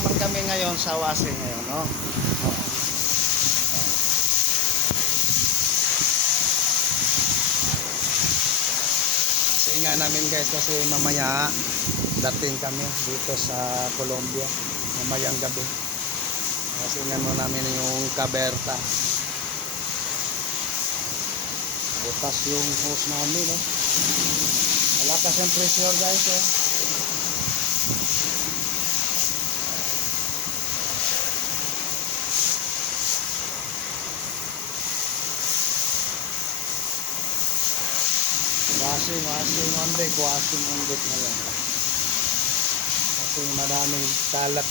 naman kami ngayon sa washing ngayon, no? Oh. Kasi nga namin guys, kasi mamaya dating kami dito sa Colombia mamayang gabi. Kasi nga mo namin yung kaberta. Butas yung hose namin, no? Malakas yung pressure guys, eh. Washing on deck na lang. Kasi maraming kalat